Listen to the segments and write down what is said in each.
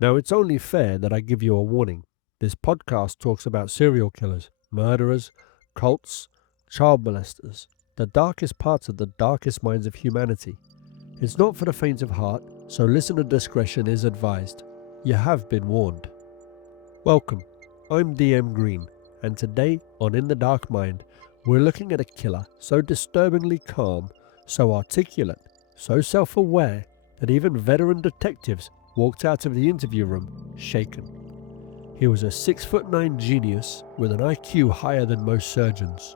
Now, it's only fair that I give you a warning. This podcast talks about serial killers, murderers, cults, child molesters, the darkest parts of the darkest minds of humanity. It's not for the faint of heart, so listener discretion is advised. You have been warned. Welcome, I'm DM Green, and today on In the Dark Mind, we're looking at a killer so disturbingly calm, so articulate, so self-aware that even veteran detectives walked out of the interview room shaken. He was a 6'9" genius with an IQ higher than most surgeons,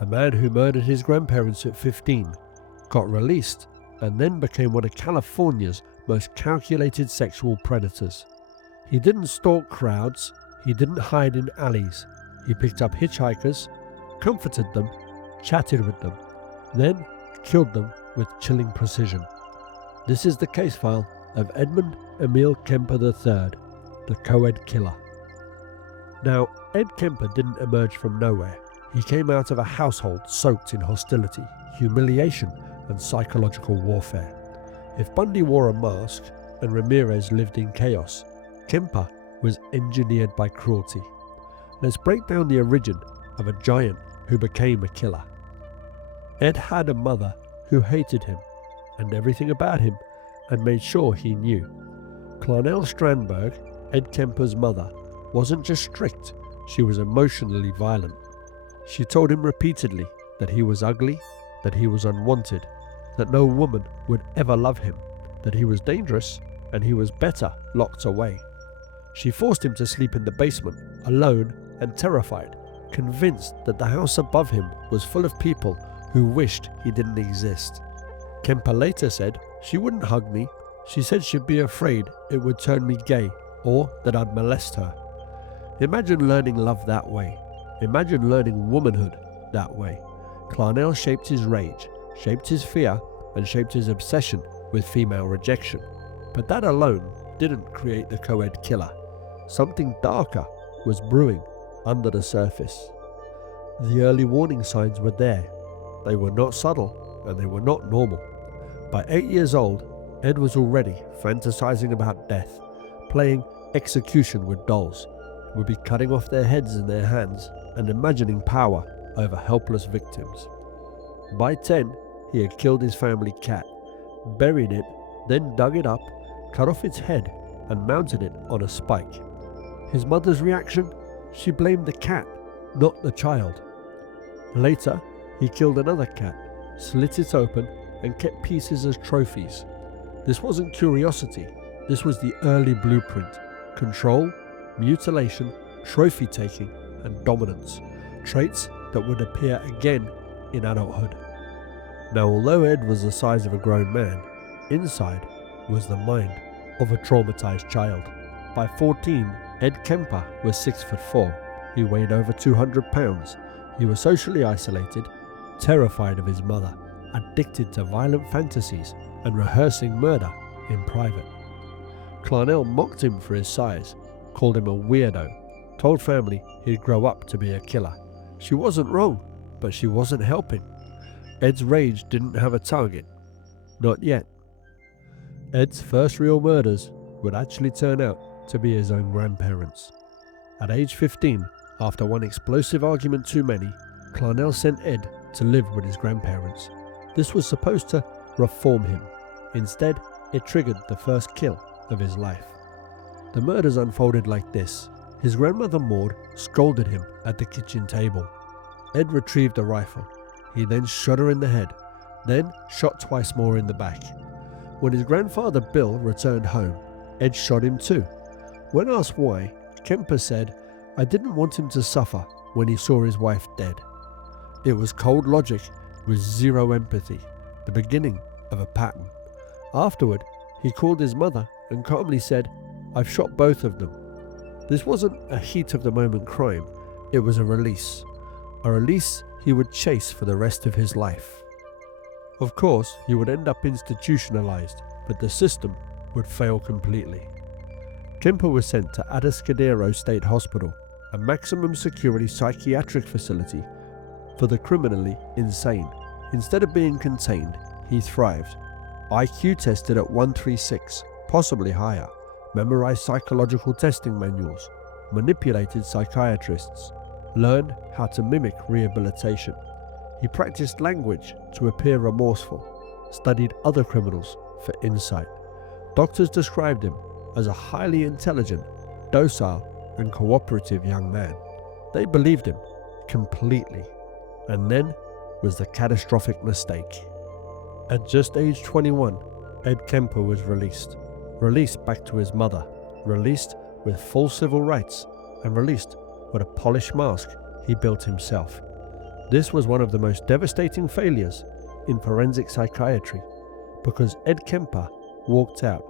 a man who murdered his grandparents at 15, got released, and then became one of California's most calculated sexual predators. He didn't stalk crowds, he didn't hide in alleys, he picked up hitchhikers, comforted them, chatted with them, then killed them with chilling precision. This is the case file of Edmund Emil Kemper III, the co-ed killer. Now, Ed Kemper didn't emerge from nowhere. He came out of a household soaked in hostility, humiliation, and psychological warfare. If Bundy wore a mask and Ramirez lived in chaos, Kemper was engineered by cruelty. Let's break down the origin of a giant who became a killer. Ed had a mother who hated him and everything about him and made sure he knew. Clarnell Strandberg, Ed Kemper's mother, wasn't just strict, she was emotionally violent. She told him repeatedly that he was ugly, that he was unwanted, that no woman would ever love him, that he was dangerous, and he was better locked away. She forced him to sleep in the basement, alone and terrified, convinced that the house above him was full of people who wished he didn't exist. Kemper later said, "She wouldn't hug me. She said she'd be afraid it would turn me gay or that I'd molest her." Imagine learning love that way. Imagine learning womanhood that way. Clarnell shaped his rage, shaped his fear, and shaped his obsession with female rejection. But that alone didn't create the co-ed killer. Something darker was brewing under the surface. The early warning signs were there. They were not subtle, and they were not normal. By 8 years old, Ed was already fantasizing about death, playing execution with dolls, would be cutting off their heads in their hands, and imagining power over helpless victims. By 10, he had killed his family cat, buried it, then dug it up, cut off its head, and mounted it on a spike. His mother's reaction? She blamed the cat, not the child. Later, he killed another cat, slit it open, and kept pieces as trophies. This wasn't curiosity, this was the early blueprint. Control, mutilation, trophy taking, and dominance. Traits that would appear again in adulthood. Now, although Ed was the size of a grown man, inside was the mind of a traumatized child. By 14, Ed Kemper was 6'4". He weighed over 200 pounds. He was socially isolated, terrified of his mother, addicted to violent fantasies, and rehearsing murder in private. Clarnell mocked him for his size, called him a weirdo, told family he'd grow up to be a killer. She wasn't wrong, but she wasn't helping. Ed's rage didn't have a target. Not yet. Ed's first real murders would actually turn out to be his own grandparents. At age 15, after one explosive argument too many, Clarnell sent Ed to live with his grandparents. This was supposed to reform him. Instead, it triggered the first kill of his life. The murders unfolded like this. His grandmother Maud scolded him at the kitchen table. Ed retrieved a rifle. He then shot her in the head, then shot twice more in the back. When his grandfather Bill returned home, Ed shot him too. When asked why, Kemper said, "I didn't want him to suffer when he saw his wife dead." It was cold logic with zero empathy, the beginning of a pattern. Afterward, he called his mother and calmly said, "I've shot both of them." This wasn't a heat-of-the-moment crime, it was a release he would chase for the rest of his life. Of course, he would end up institutionalized, but the system would fail completely. Kemper was sent to Atascadero State Hospital, a maximum security psychiatric facility for the criminally insane. Instead of being contained, he thrived. IQ tested at 136, possibly higher. memorized psychological testing manuals, manipulated psychiatrists, learned how to mimic rehabilitation. He practiced language to appear remorseful, studied other criminals for insight. Doctors described him as a highly intelligent, docile, and cooperative young man. They believed him completely. And then was the catastrophic mistake. At just age 21, Ed Kemper was released. Released back to his mother. Released with full civil rights, and released with a polished mask he built himself. This was one of the most devastating failures in forensic psychiatry, because Ed Kemper walked out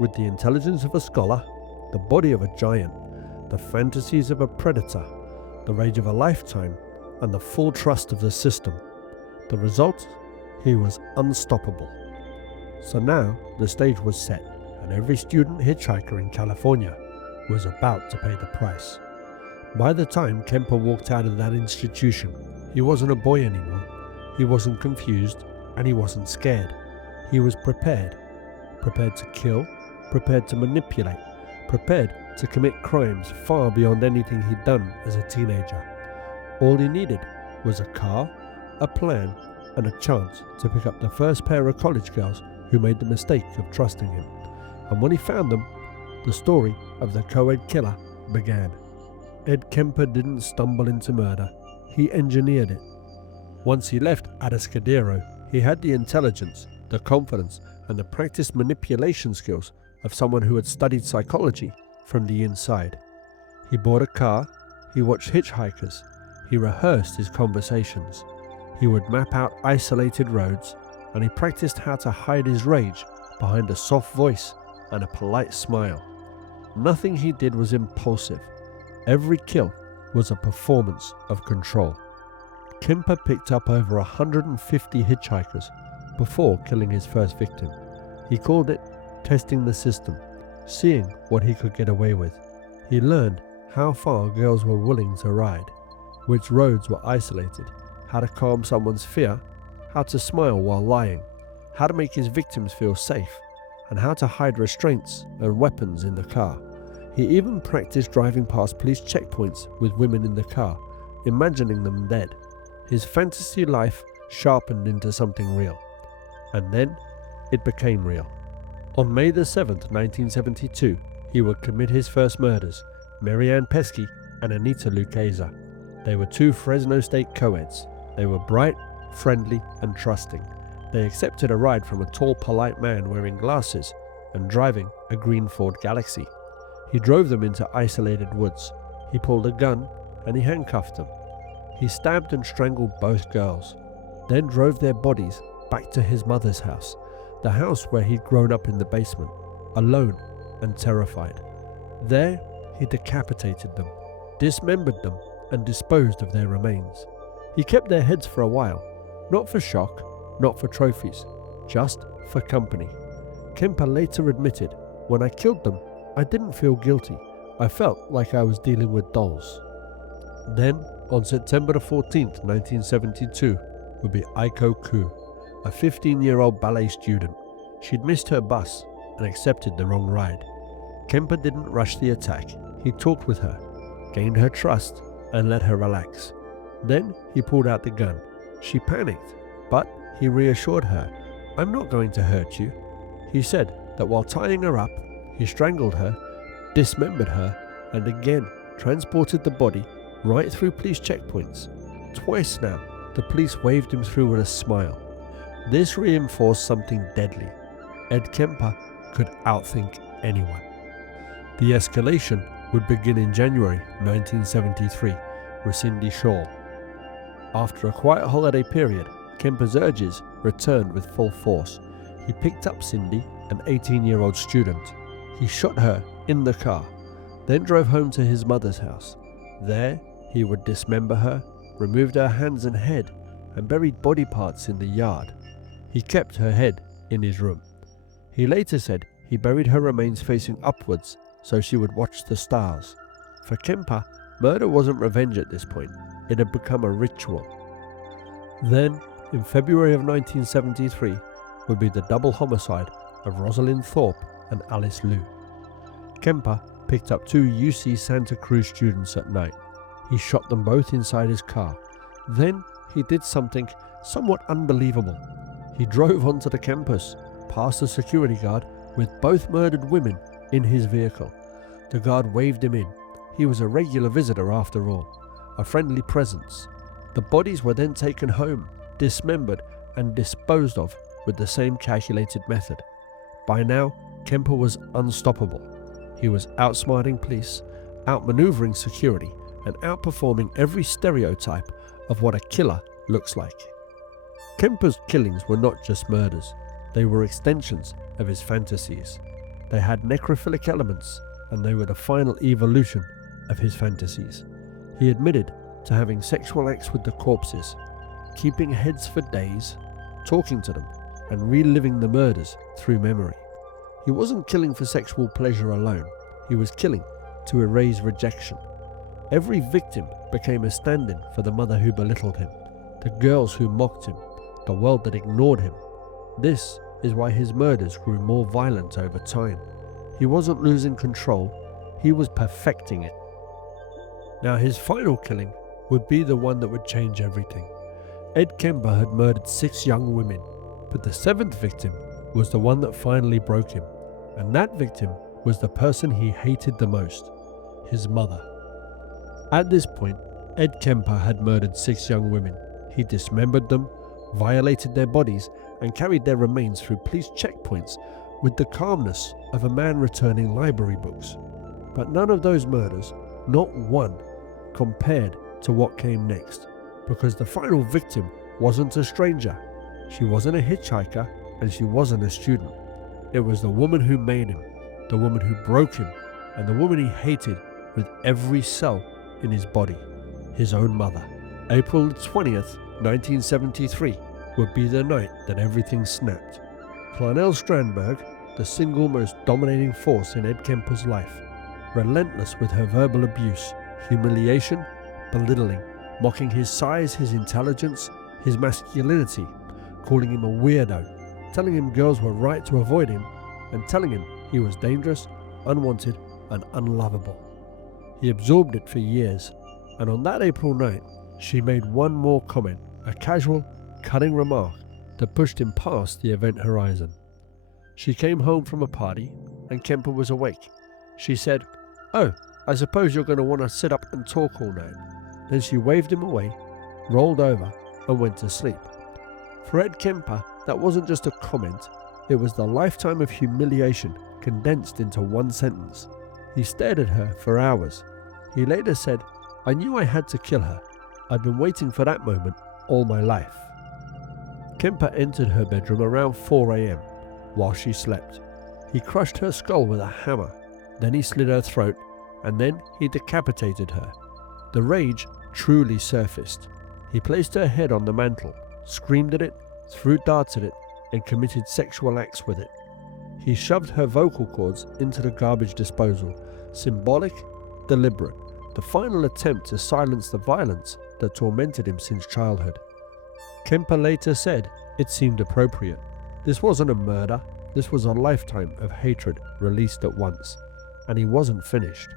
with the intelligence of a scholar, the body of a giant, the fantasies of a predator, the rage of a lifetime, and the full trust of the system. The result? He was unstoppable. So now the stage was set, and every student hitchhiker in California was about to pay the price. By the time Kemper walked out of that institution, he wasn't a boy anymore. He wasn't confused, and he wasn't scared. He was prepared. Prepared to kill, prepared to manipulate, prepared to commit crimes far beyond anything he'd done as a teenager. All he needed was a car, a plan, and a chance to pick up the first pair of college girls who made the mistake of trusting him. And when he found them, the story of the co-ed killer began. Ed Kemper didn't stumble into murder, he engineered it. Once he left Atascadero, he had the intelligence, the confidence, and the practiced manipulation skills of someone who had studied psychology from the inside. He bought a car, he watched hitchhikers, he rehearsed his conversations, he would map out isolated roads, and he practiced how to hide his rage behind a soft voice and a polite smile. Nothing he did was impulsive. Every kill was a performance of control. Kemper picked up over 150 hitchhikers before killing his first victim. He called it testing the system, seeing what he could get away with. He learned how far girls were willing to ride, which roads were isolated, how to calm someone's fear, how to smile while lying, how to make his victims feel safe, and how to hide restraints and weapons in the car. He even practiced driving past police checkpoints with women in the car, imagining them dead. His fantasy life sharpened into something real. And then it became real. On May the 7th, 1972, he would commit his first murders, Marianne Pesky and Anita Lucchesa. They were two Fresno State co-eds. They were bright, friendly, and trusting. They accepted a ride from a tall, polite man wearing glasses and driving a green Ford Galaxy. He drove them into isolated woods. He pulled a gun and he handcuffed them. He stabbed and strangled both girls, then drove their bodies back to his mother's house, the house where he'd grown up in the basement, alone and terrified. There, he decapitated them, dismembered them, and disposed of their remains. He kept their heads for a while, not for shock, not for trophies, just for company. Kemper later admitted, "When I killed them, I didn't feel guilty. I felt like I was dealing with dolls." Then, on September 14th, 1972, would be Aiko Ku, a 15-year-old ballet student. She'd missed her bus and accepted the wrong ride. Kemper didn't rush the attack. He talked with her, gained her trust, and let her relax. Then he pulled out the gun. She panicked, but he reassured her, "I'm not going to hurt you." He said that while tying her up, he strangled her, dismembered her, and again transported the body right through police checkpoints. Twice now, the police waved him through with a smile. This reinforced something deadly. Ed Kemper could outthink anyone. The escalation would begin in January 1973 with Cindy Shaw. After a quiet holiday period, Kemper's urges returned with full force. He picked up Cindy, an 18-year-old student. He shot her in the car, then drove home to his mother's house. There, he would dismember her, removed her hands and head, and buried body parts in the yard. He kept her head in his room. He later said he buried her remains facing upwards so she would watch the stars. For Kemper, murder wasn't revenge at this point. It had become a ritual. Then, in February of 1973, would be the double homicide of Rosalind Thorpe and Alice Liu. Kemper picked up 2 UC Santa Cruz students at night. He shot them both inside his car. Then he did something somewhat unbelievable. He drove onto the campus, past the security guard, with both murdered women in his vehicle. The guard waved him in. He was a regular visitor after all, a friendly presence. The bodies were then taken home, dismembered and disposed of with the same calculated method. By now, Kemper was unstoppable. He was outsmarting police, outmaneuvering security, and outperforming every stereotype of what a killer looks like. Kemper's killings were not just murders, they were extensions of his fantasies. They had necrophilic elements, and they were the final evolution of his fantasies. He admitted to having sexual acts with the corpses, keeping heads for days, talking to them, and reliving the murders through memory. He wasn't killing for sexual pleasure alone, he was killing to erase rejection. Every victim became a stand-in for the mother who belittled him, the girls who mocked him, the world that ignored him. This is why his murders grew more violent over time. He wasn't losing control, he was perfecting it. Now his final killing would be the one that would change everything. Ed Kemper had murdered 6 young women, but the 7th victim was the one that finally broke him, and that victim was the person he hated the most, his mother. At this point, Ed Kemper had murdered 6 young women. He dismembered them, violated their bodies, and carried their remains through police checkpoints with the calmness of a man returning library books. But none of those murders, not one, compared to what came next, because the final victim wasn't a stranger. She wasn't a hitchhiker, and she wasn't a student. It was the woman who made him, the woman who broke him, and the woman he hated with every cell in his body, his own mother. April 20th, 1973 would be the night that everything snapped. Clarnell Strandberg, the single most dominating force in Ed Kemper's life, relentless with her verbal abuse, humiliation, belittling, mocking his size, his intelligence, his masculinity, calling him a weirdo, telling him girls were right to avoid him, and telling him he was dangerous, unwanted, and unlovable. He absorbed it for years, and on that April night, she made one more comment, a casual, cutting remark that pushed him past the event horizon. She came home from a party, and Kemper was awake. She said, "Oh, I suppose you're going to want to sit up and talk all night." Then she waved him away, rolled over, and went to sleep. For Ed Kemper, that wasn't just a comment, it was the lifetime of humiliation condensed into one sentence. He stared at her for hours. He later said, "I knew I had to kill her. I'd been waiting for that moment all my life." Kemper entered her bedroom around 4 a.m. while she slept. He crushed her skull with a hammer, then he slit her throat, and then he decapitated her. The rage truly surfaced. He placed her head on the mantel, screamed at it, threw darts at it, and committed sexual acts with it. He shoved her vocal cords into the garbage disposal, symbolic, deliberate, the final attempt to silence the violence that tormented him since childhood. Kemper later said it seemed appropriate. This wasn't a murder, this was a lifetime of hatred released at once, and he wasn't finished.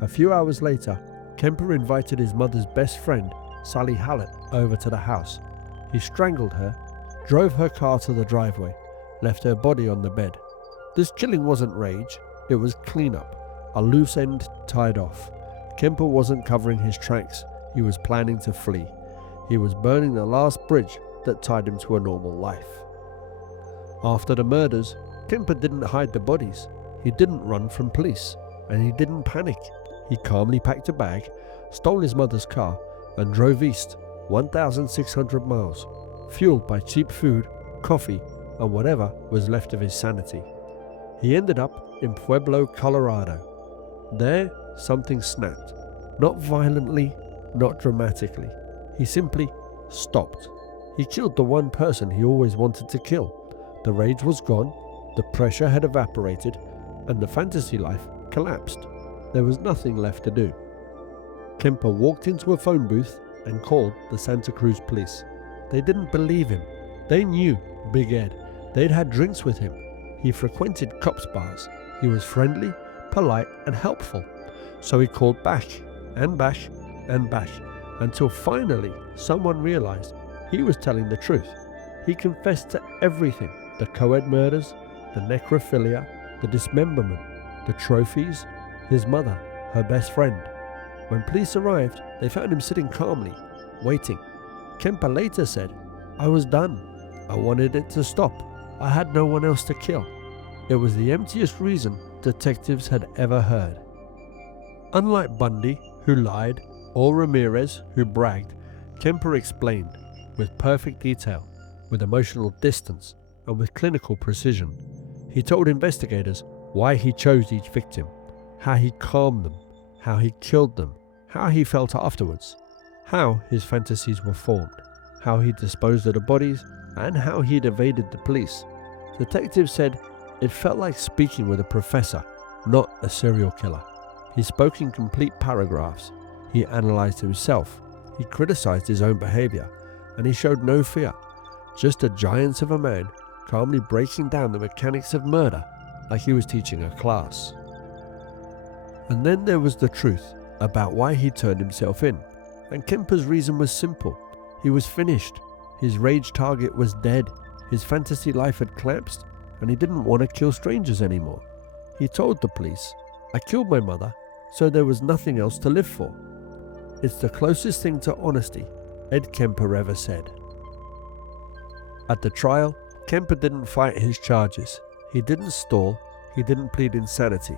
A few hours later, Kemper invited his mother's best friend, Sally Hallett, over to the house. He strangled her, drove her car to the driveway, left her body on the bed. This killing wasn't rage, it was cleanup, a loose end tied off. Kemper wasn't covering his tracks, he was planning to flee. He was burning the last bridge that tied him to a normal life. After the murders, Kemper didn't hide the bodies, he didn't run from police, and he didn't panic. He calmly packed a bag, stole his mother's car, and drove east, 1,600 miles, fueled by cheap food, coffee, and whatever was left of his sanity. He ended up in Pueblo, Colorado. There, something snapped. Not violently, not dramatically. He simply stopped. He killed the one person he always wanted to kill. The rage was gone, the pressure had evaporated, and the fantasy life collapsed. There was nothing left to do. Kemper walked into a phone booth and called the Santa Cruz police. They didn't believe him. They knew Big Ed. They'd had drinks with him. He frequented cops' bars. He was friendly, polite, and helpful. So he called back and back and back until finally someone realized he was telling the truth. He confessed to everything: the co-ed murders, the necrophilia, the dismemberment, the trophies, his mother, her best friend. When police arrived, they found him sitting calmly, waiting. Kemper later said, "I was done. I wanted it to stop. I had no one else to kill." It was the emptiest reason detectives had ever heard. Unlike Bundy, who lied, or Ramirez, who bragged, Kemper explained, with perfect detail, with emotional distance, and with clinical precision. He told investigators why he chose each victim, how he calmed them, how he killed them, how he felt afterwards, how his fantasies were formed, how he disposed of the bodies, and how he'd evaded the police. Detectives said it felt like speaking with a professor, not a serial killer. He spoke in complete paragraphs. He analyzed himself. He criticized his own behavior, and he showed no fear. Just a giant of a man, calmly breaking down the mechanics of murder like he was teaching a class. And then there was the truth about why he turned himself in. And Kemper's reason was simple. He was finished. His rage target was dead. His fantasy life had collapsed, and he didn't want to kill strangers anymore. He told the police, "I killed my mother, so there was nothing else to live for." It's the closest thing to honesty Ed Kemper ever said. At the trial, Kemper didn't fight his charges. He didn't stall. He didn't plead insanity.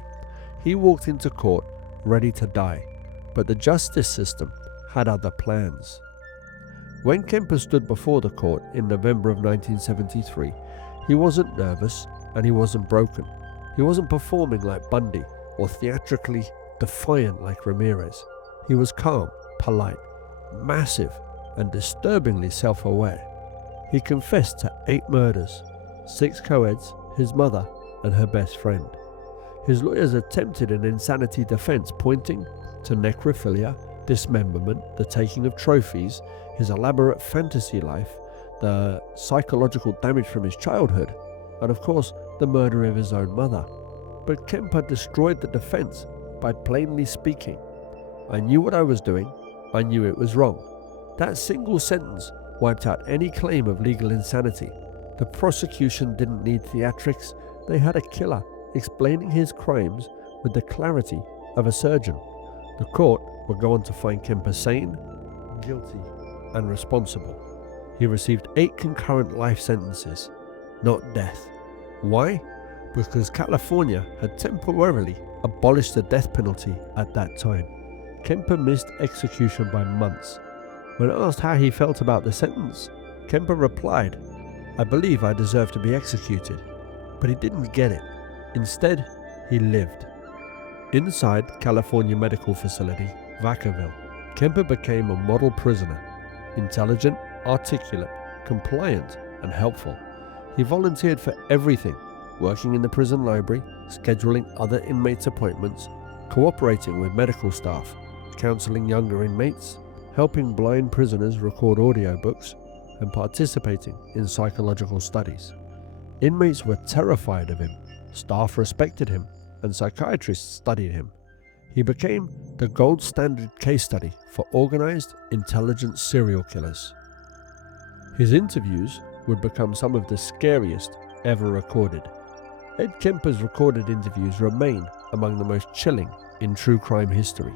He walked into court ready to die, but the justice system had other plans. When Kemper stood before the court in November of 1973, he wasn't nervous and he wasn't broken. He wasn't performing like Bundy or theatrically defiant like Ramirez. He was calm, polite, massive, and disturbingly self-aware. He confessed to 8 murders, 6 co-eds, his mother, and her best friend. His lawyers attempted an insanity defense pointing to necrophilia, dismemberment, the taking of trophies, his elaborate fantasy life, the psychological damage from his childhood, and of course the murder of his own mother. But Kemper destroyed the defense by plainly speaking. "I knew what I was doing. I knew it was wrong." That single sentence wiped out any claim of legal insanity. The prosecution didn't need theatrics. They had a killer explaining his crimes with the clarity of a surgeon. The court would go on to find Kemper sane, guilty, and responsible. He received 8 concurrent life sentences, not death. Why? Because California had temporarily abolished the death penalty at that time. Kemper missed execution by months. When asked how he felt about the sentence, Kemper replied, "I believe I deserve to be executed." But he didn't get it. Instead, he lived. Inside California Medical Facility, Vacaville, Kemper became a model prisoner. Intelligent, articulate, compliant, and helpful. He volunteered for everything, working in the prison library, scheduling other inmates' appointments, cooperating with medical staff, counseling younger inmates, helping blind prisoners record audiobooks, and participating in psychological studies. Inmates were terrified of him, staff respected him, and psychiatrists studied him. He became the gold standard case study for organized, intelligent serial killers. His interviews would become some of the scariest ever recorded. Ed Kemper's recorded interviews remain among the most chilling in true crime history,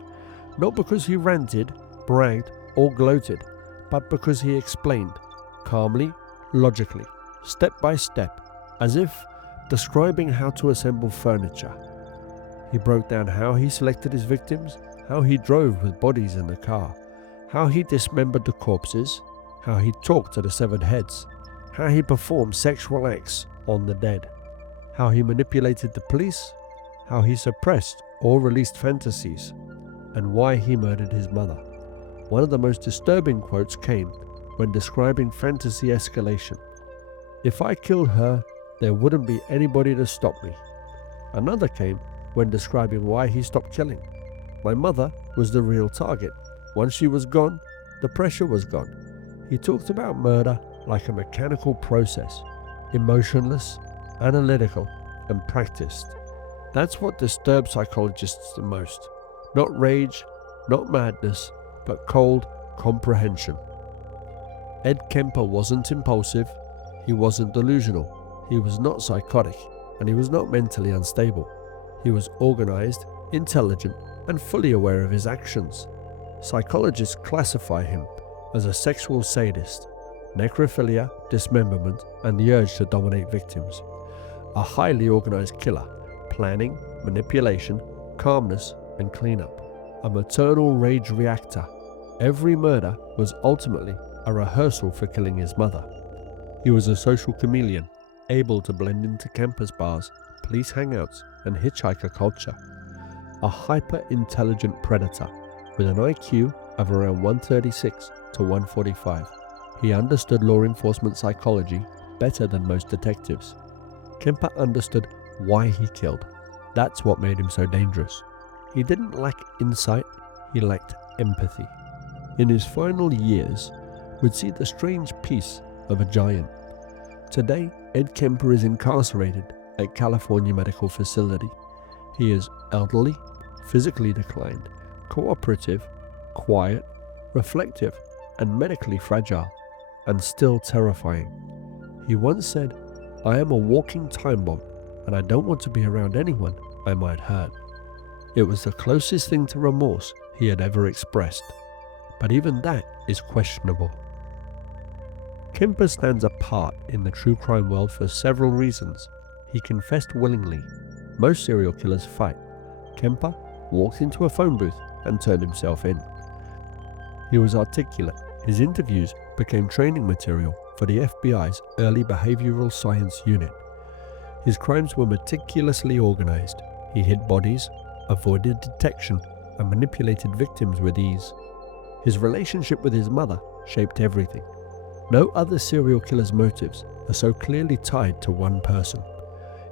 not because he ranted, bragged, or gloated, but because he explained, calmly, logically, step by step, as if describing how to assemble furniture. He broke down how he selected his victims, how he drove with bodies in the car, how he dismembered the corpses, how he talked to the severed heads, how he performed sexual acts on the dead, how he manipulated the police, how he suppressed or released fantasies, and why he murdered his mother. One of the most disturbing quotes came when describing fantasy escalation. "If I killed her, there wouldn't be anybody to stop me." Another came when describing why he stopped killing. "My mother was the real target. Once she was gone, the pressure was gone." He talked about murder like a mechanical process, emotionless, analytical, and practiced. That's what disturbs psychologists the most. Not rage, not madness, but cold comprehension. Ed Kemper wasn't impulsive, he wasn't delusional, he was not psychotic, and he was not mentally unstable. He was organized, intelligent, and fully aware of his actions. Psychologists classify him as a sexual sadist, necrophilia, dismemberment, and the urge to dominate victims. A highly organized killer, planning, manipulation, calmness, and cleanup. A maternal rage reactor. Every murder was ultimately a rehearsal for killing his mother. He was a social chameleon, able to blend into campus bars, police hangouts, and hitchhiker culture. A hyper-intelligent predator with an IQ of around 136 to 145. He understood law enforcement psychology better than most detectives. Kemper understood why he killed. That's what made him so dangerous. He didn't lack insight, he lacked empathy. In his final years, we'd see the strange peace of a giant. Today, Ed Kemper is incarcerated at California Medical Facility. He is elderly, physically declined, cooperative, quiet, reflective, and medically fragile, and still terrifying. He once said, "I am a walking time bomb, and I don't want to be around anyone I might hurt." It was the closest thing to remorse he had ever expressed, but even that is questionable. Kemper stands apart in the true crime world for several reasons. He confessed willingly. Most serial killers fight. Kemper walked into a phone booth and turned himself in. He was articulate. His interviews became training material for the FBI's early behavioral science unit. His crimes were meticulously organized. He hid bodies, avoided detection, and manipulated victims with ease. His relationship with his mother shaped everything. No other serial killer's motives are so clearly tied to one person.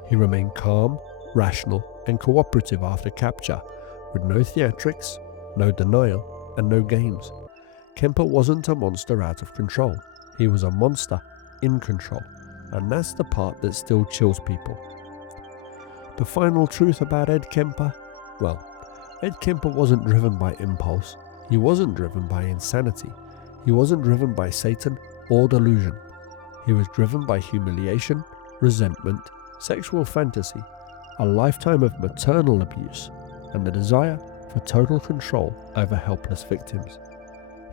He remained calm, rational, and cooperative after capture, with no theatrics, no denial, and no games. Kemper wasn't a monster out of control. He was a monster in control, and that's the part that still chills people. The final truth about Ed Kemper? Well, Ed Kemper wasn't driven by impulse. He wasn't driven by insanity. He wasn't driven by Satan or delusion. He was driven by humiliation, resentment, sexual fantasy, a lifetime of maternal abuse, and the desire for total control over helpless victims.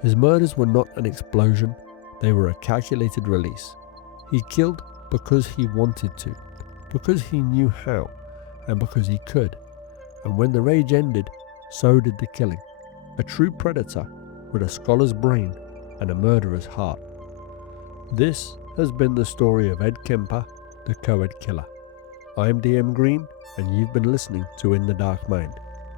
His murders were not an explosion, they were a calculated release. He killed because he wanted to, because he knew how, and because he could. And when the rage ended, so did the killing. A true predator with a scholar's brain and a murderer's heart. This has been the story of Ed Kemper, the co-ed killer. I'm DM Green, and you've been listening to In the Dark Mind.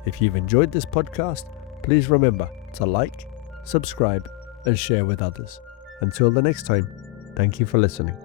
If you've enjoyed this podcast, please remember to like, subscribe, and share with others. Until the next time, thank you for listening.